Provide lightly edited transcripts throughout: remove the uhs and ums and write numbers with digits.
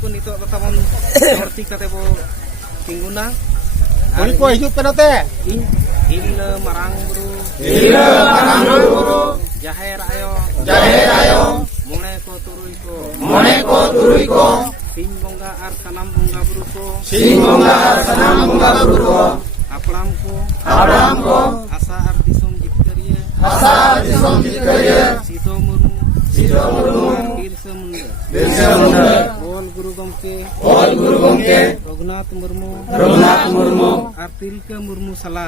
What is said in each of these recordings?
को नितो बतावन धरती कते बो तिंगुना उनको हिजुत पेनोते इन marang buru jaher ayo mone ko turuy ko sing bongga ar sanam bongga buru ko aplam ko asa ar disom jitkariya Sido murmu birsa munda ol guru gomke Raghunath murmu ar tilka murmu sala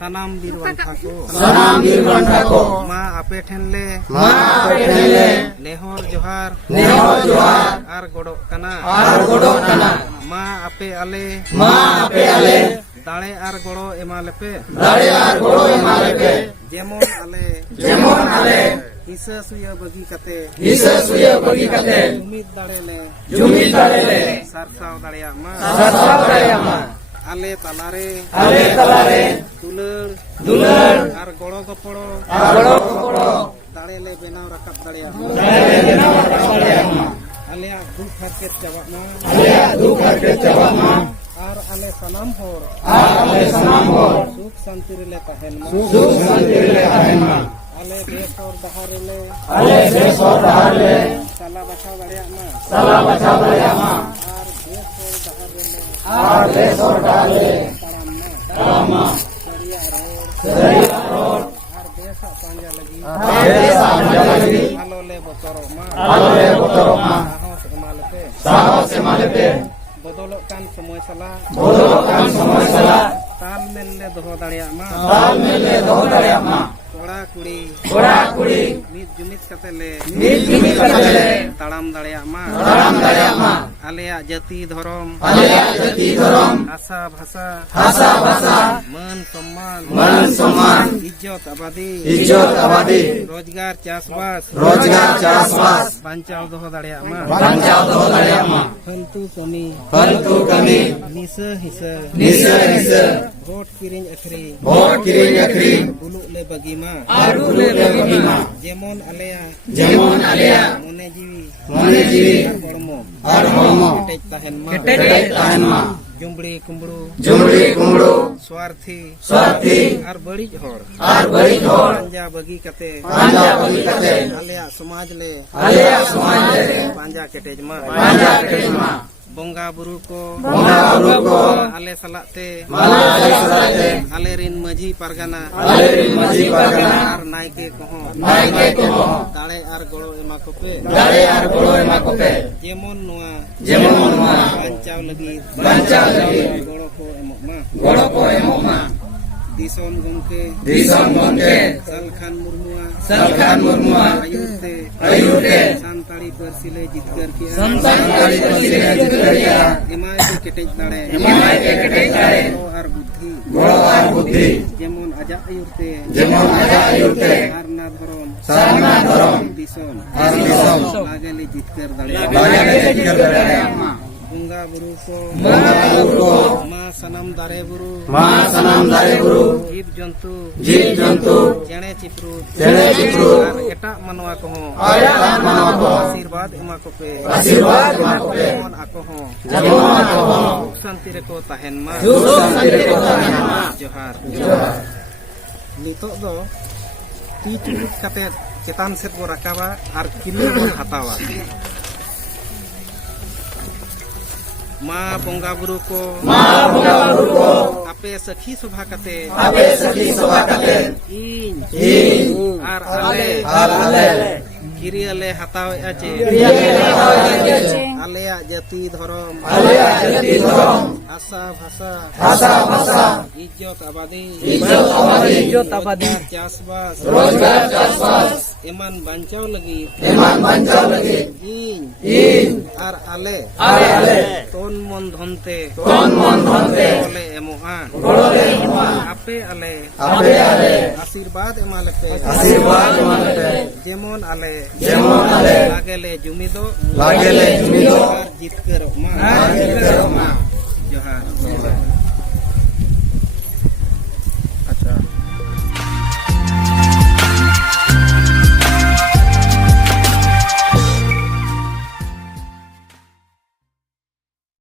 sanam birwan thako ma ape thenle nehor johar ar godok kana ma ape ale dale ar goro emalepe jemon ale hisa suya bagi kate jumit dale le sarsaw daleya ma ale talare dular ar goro goporo dale le benaw rakap daleya ma alea duk harket jawab ma ar ale sanam hor suk santi rele tahen ma ale besor dahare sala bacha daleya ma ar besor dahare taram ma Saria road ar besa panja lagi alole botoro ma sahos emalepe bodolokkan semua salah tal mel le doho dareya ma kora kuri mid jumit kate le taram dareya ma aleya jati dhorom asa bhasa man samman izzat abadi rozgar chasbas banchaw doho dareya ma faltu kami nisa hisa bot kiring akhring buluk le bagi ma jemon alea mone jiwi ar hormo ketej tahen ma jumbri kumbru swarthi ar barij hor panja bagi kate alea samaj le panja ketej ma bongga buru ko ale salate ale rin maji pargana ar naike koho dale ar golo ema kope jemon noa banchaw lagi golo ko emok ma disom gongke salkhan murmua ayurte santali persile jitkar kiya emai ke ketej dare golo ar buddhi jemon aja ayurte arna dharom disom lagale jitkar dare bunga buru ko ma sanam dare buru jib jantu chene ciprut ar etak manwa koho asirwad ema kope jemon ako ho santi reko tahen ma johar nitok do ti cukup kate cetan set bo rakaba ar kini bo hatawa ma bongga buru ko ape sakhi sobha kate in ar ale kiri ale hataw ache alea jati dhorom asa bhasa izzat abadi chasbas eman banchaw lagi in ar ale ton mon dhonte ole emoha ape ale asirwad emalepe jemon ale lagele jumido ar jitkar ma